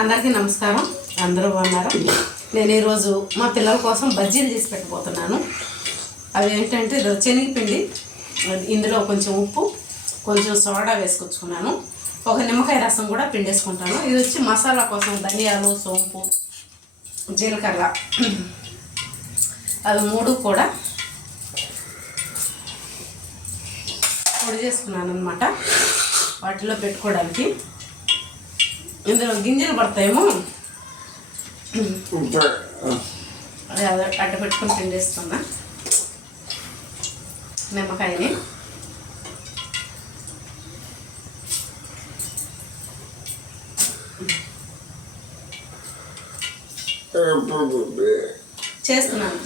అందరికీ నమస్కారం. అందరూ బాగున్నారు? నేను ఈరోజు మా పిల్లల కోసం బజ్జీలు చేసి పెట్టబోతున్నాను. అవి ఏంటంటే ఇది శనగపిండి ఇందులో కొంచెం ఉప్పు కొంచెం సోడా వేసుకొచ్చుకున్నాను. ఒక నిమ్మకాయ రసం కూడా పిండేసుకుంటాను. ఇది వచ్చి మసాలా కోసం ధనియాలు సోంపు జీలకర్ర. అవి మూడు కూడా పొడి చేసుకున్నాను అనమాట వాటిలో పెట్టుకోవడానికి ఇందులో గింజలు పడతాయేమో? అదే అదే అడ్డ పెట్టుకొని పిండేస్తున్నా నిమ్మకాయని. చేస్తున్నాను.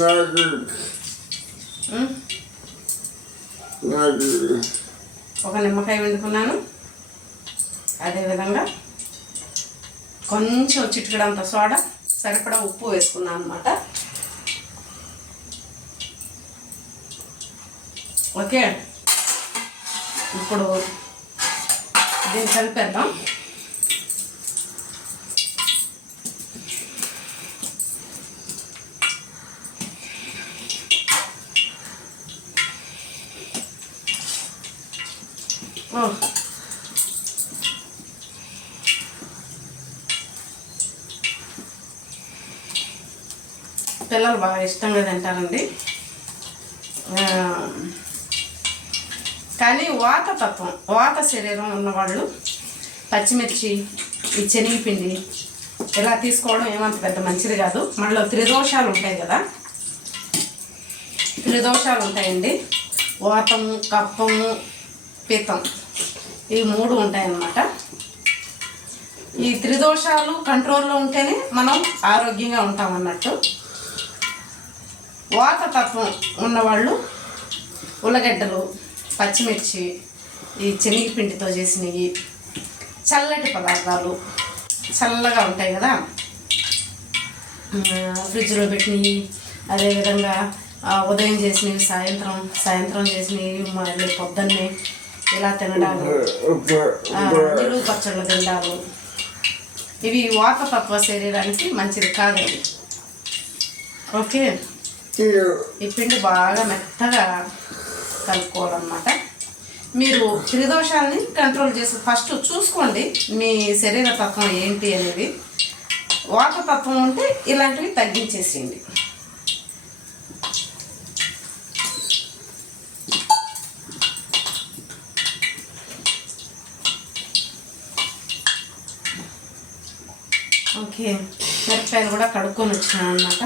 నాకు నాకు ఒక నిమ్మకాయ వండుకున్నాను అదేవిధంగా కొంచెం చిటికడంత సోడా సరిపడా ఉప్పు వేసుకున్నాను అనమాట ఓకే. ఇప్పుడు దీన్ని కలిపేద్దాం. పిల్లలు బాగా ఇష్టంగా తింటారండి. కానీ వాత తత్వం వాత శరీరం ఉన్నవాళ్ళు పచ్చిమిర్చి ఈ శనగపిండి ఇలా తీసుకోవడం ఏమంత పెద్ద మంచిది కాదు. మనలో త్రిదోషాలు ఉంటాయి కదా. త్రిదోషాలు ఉంటాయండి. వాతము కప్పము పీతం. ఇవి మూడు ఉంటాయన్నమాట. ఈ త్రిదోషాలు కంట్రోల్లో ఉంటేనే మనం ఆరోగ్యంగా ఉంటాం అన్నట్టు వాతతత్వం ఉన్నవాళ్ళు ఉల్లగడ్డలు పచ్చిమిర్చి ఈ శనగపిండితో చేసినవి చల్లటి పదార్థాలు చల్లగా ఉంటాయి కదా. ఫ్రిడ్జ్లో పెట్టినవి అదేవిధంగా ఉదయం చేసినవి సాయంత్రం సాయంత్రం చేసినవి మళ్ళీ పొద్దున్నే ఇలా తినడాలు? ఆ, నిలువు పచ్చళ్ళు తినడాలు. ఇవి వాకపక్వ శరీరానికి మంచిది కాదు. ఓకే? ఈ పిండి బాగా మెత్తగా కలుపుకోవాలన్నమాట. మీరు త్రిదోషాలని కంట్రోల్ చేసి ఫస్ట్ చూసుకోండి మీ శరీర తత్వం ఏంటి అనేది. వాతతత్వం ఉంటే ఇలాంటివి తగ్గించేసేయండి ఓకే మిరపకాయలు కూడా కడుక్కొని వచ్చినాను అనమాట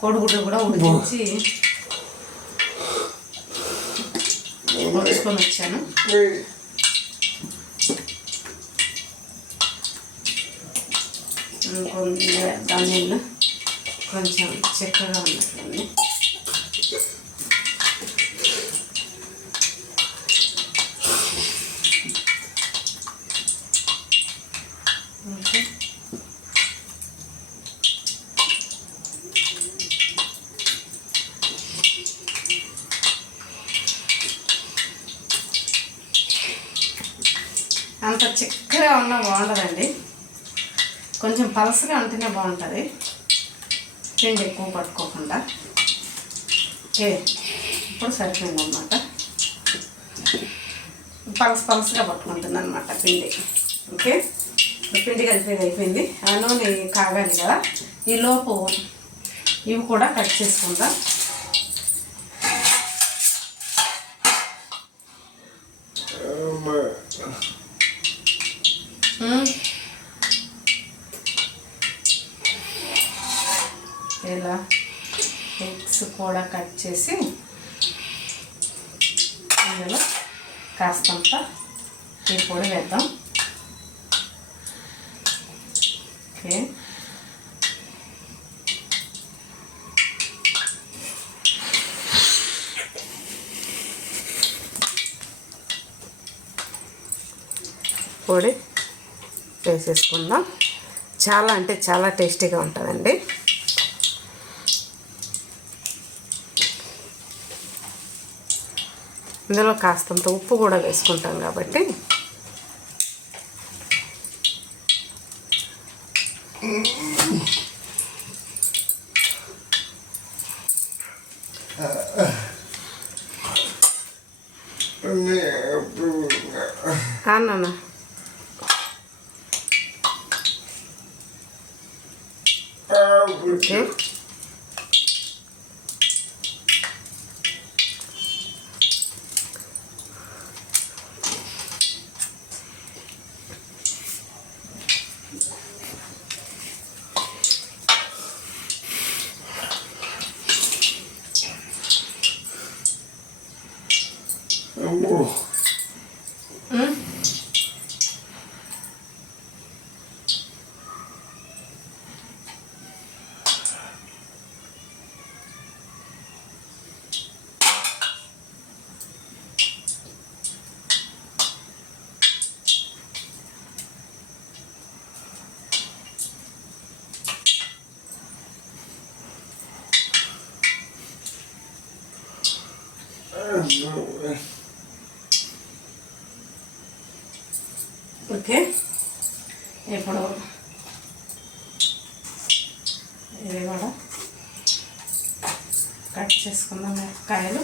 కోడిగుడ్లు కూడా ఉడికించి ఉడుచుకొని వచ్చాను. కొన్ని ధాన్యాలు కొంచెం చక్కగా ఉన్నట్లుంది ఓకే అంత గట్టిగా ఉన్నా బాగుండదండి. కొంచెం పలసగా ఉంటేనే బాగుంటుంది. పిండి ఎక్కువ పట్టుకోకుండా. ఓకే ఇప్పుడు సరిపోయింది అనమాట పలస పలసగా పట్టుకుంటుంది అనమాట పిండి. ఓకే? పిండి కలిపేది అయిపోయింది. ఆ నూనె కాగాలి కదా ఈ లోపు ఇవి కూడా కట్ చేసుకుందాం. ఇలా ఎగ్స్ కూడా కట్ చేసి ఇందులో కాస్తంత టీ పొడి వేద్దాం. ఓకే. పొడి వేసేసుకుందాం చాలా అంటే చాలా టేస్టీగా ఉంటుందండి. ఇందులో కాస్తంత ఉప్పు కూడా వేసుకుంటాం కాబట్టి. అన్న ఓకే ఉమ్. ఓకే. ఇప్పుడు ఇవి కూడా కట్ చేసుకుందాం మిరపకాయలు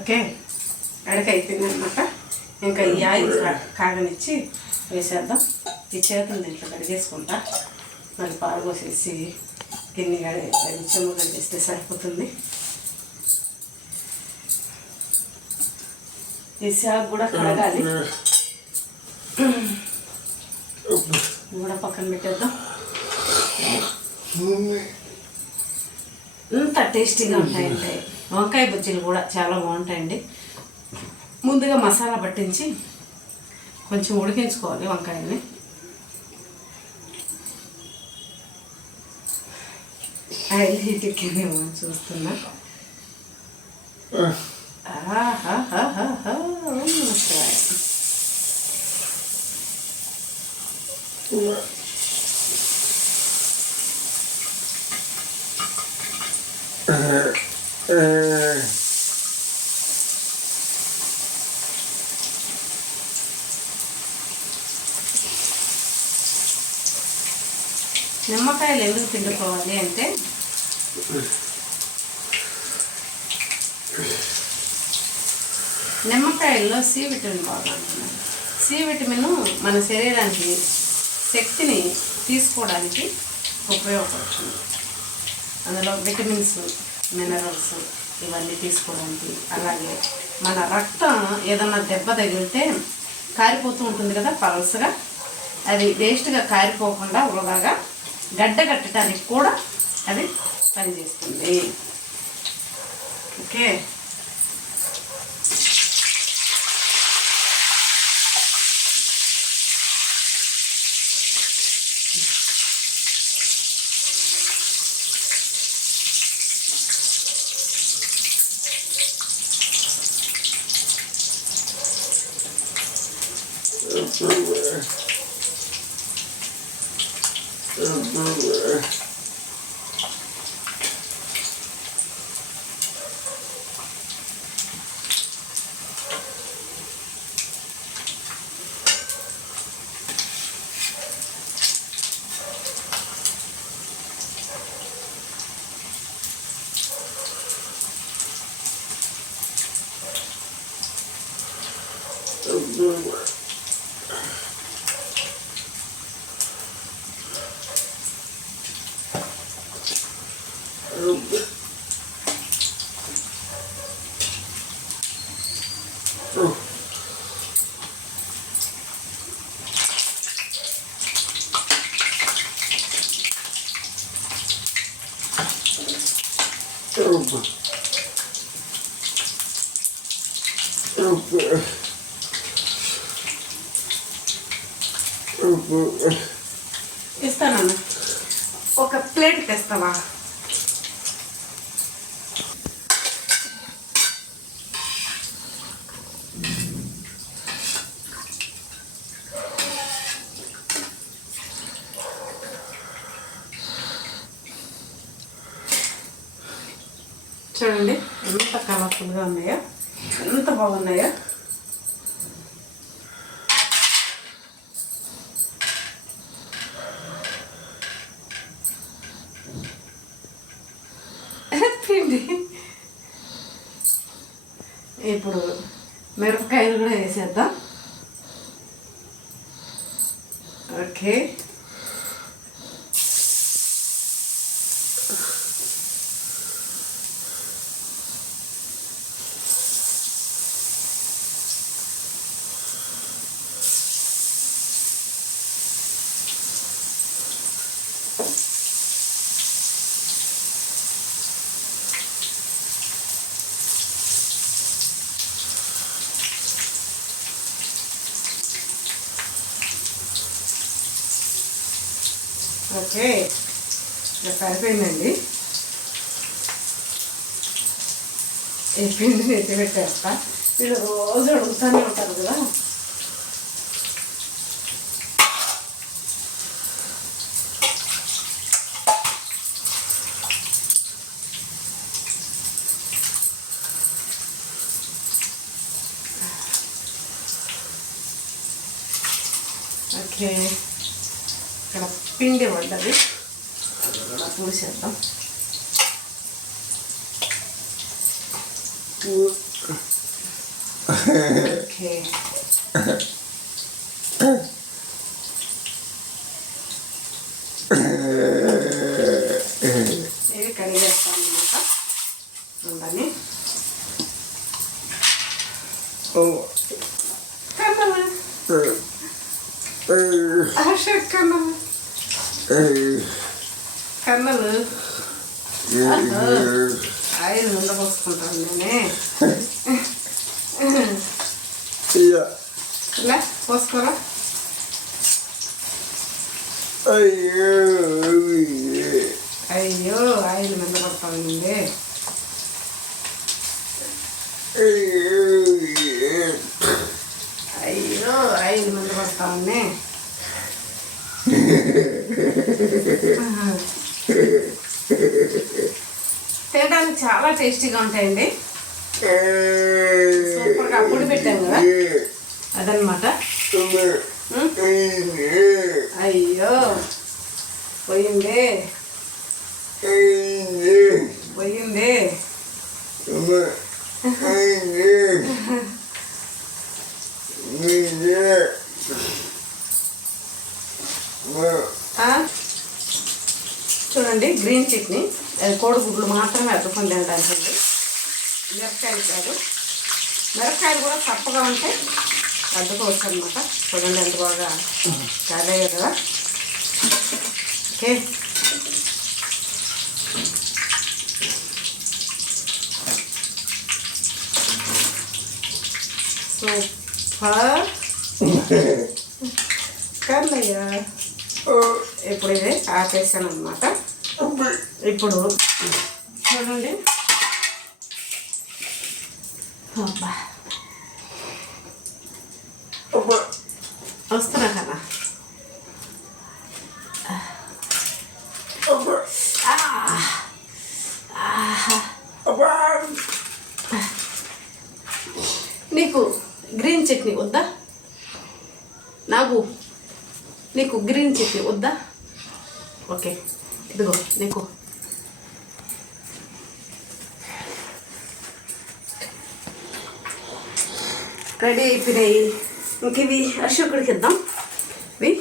ఓకే అడక అయిపోయింది అనమాట ఇంకా ఈ ఆయిల్ కాగనిచ్చి వేసేద్దాం. ఈ చేతులు దీంట్లో కడిగేసుకుంటా. మళ్ళీ పాలు పోసేసి గిన్నె కడి చెమ్ము కడిగేస్తే సరిపోతుంది. ఈ శాక్ కూడా కడగాలి. కూడా పక్కన పెట్టేద్దాం. ఇంత టేస్టీగా ఉంటాయండి వంకాయ బజ్జీలు కూడా చాలా బాగుంటాయండి. ముందుగా మసాలా పట్టించి కొంచెం ఉడికించుకోవాలి వంకాయల్ని. ఆయిల్ హీట్ ఎక్కిందేమో అని చూస్తున్నా. ఆహాహాహాహా, నిమ్మకాయలు ఎందుకు పిండుకోవాలి అంటే? నిమ్మకాయల్లో సి విటమిన్ బాగుంటుంది సి విటమిన్ మన శరీరానికి శక్తిని తీసుకోవడానికి ఉపయోగపడుతుంది. అందులో విటమిన్స్ మినరల్స్ ఇవన్నీ తీసుకోవడానికి. అలాగే మన రక్తం ఏదన్నా దెబ్బ తగిలితే కారిపోతూ ఉంటుంది కదా పలసగా. అది వేస్ట్గా కారిపోకుండా వృధాగా గడ్డ కట్టడానికి కూడా అది పనిచేస్తుంది. Okay? brewer. The brewer. the brewer. Opa. Opa. Opa. ఇస్తానన్నా ఒక ప్లేట్ తెస్తావా చూడండి ఎంత కలర్ఫుల్గా ఉన్నాయో ఎంత బాగున్నాయో. పిండి ఇప్పుడు మిరపకాయలు కూడా వేసేద్దాం. ఓకే. ఓకే. ఇలా సరిపోయిందండి. ఈ పిండిని ఎత్తి పెట్టేస్తా వీళ్ళు రోజు అడుగుతూనే ఉంటారు కదా. ఓకే. ఇక్కడ పిండి పడ్డది అది కూడా పూసేద్దాం ఓకే ఇవి కడిగేస్తాం అన్నమాట ఉందని కన్నమ్మ ఆశ కన్నమ్మ కన్నలు ఆయిల్ ఉండబోసుకుంటాను నేనే ఇలా పోసుకోరా అయ్యో ఆయిల్ మీద పడతానండి అయ్యో ఆయిల్ తినడానికి చాలా టేస్టీగా ఉంటాయండి. సూపర్గా పొడి పెట్టాం కదా. అదనమాట? అయ్యో పోయిందే. పోయిందే ఆ? చూడండి గ్రీన్ చట్నీ అది కోడిగుడ్లు మాత్రమే అద్దుకొని తినడానికి అండి మిరపకాయలు కాదు. మిరపకాయలు కూడా తప్పగా ఉంటాయి. అద్దుకోవచ్చు అనమాట చూడండి ఎంత బాగా కాగాయి కదా. ఓకే. సూపర్. కన్నయ్య. ఇప్పుడు ఇది ఆపేసాను అనమాట ఇప్పుడు చూడండి. అబ్బా. వస్తున్నా కదా. నీకు గ్రీన్ చట్నీ వద్దా? నాకు నీకు గ్రీన్ చట్నీ వద్దా? ఓకే ఇదిగో నీకు. రెడీ అయిపోయినాయి. ఇంక ఇవి అశోకుడికి ఇద్దాం. ఇవి.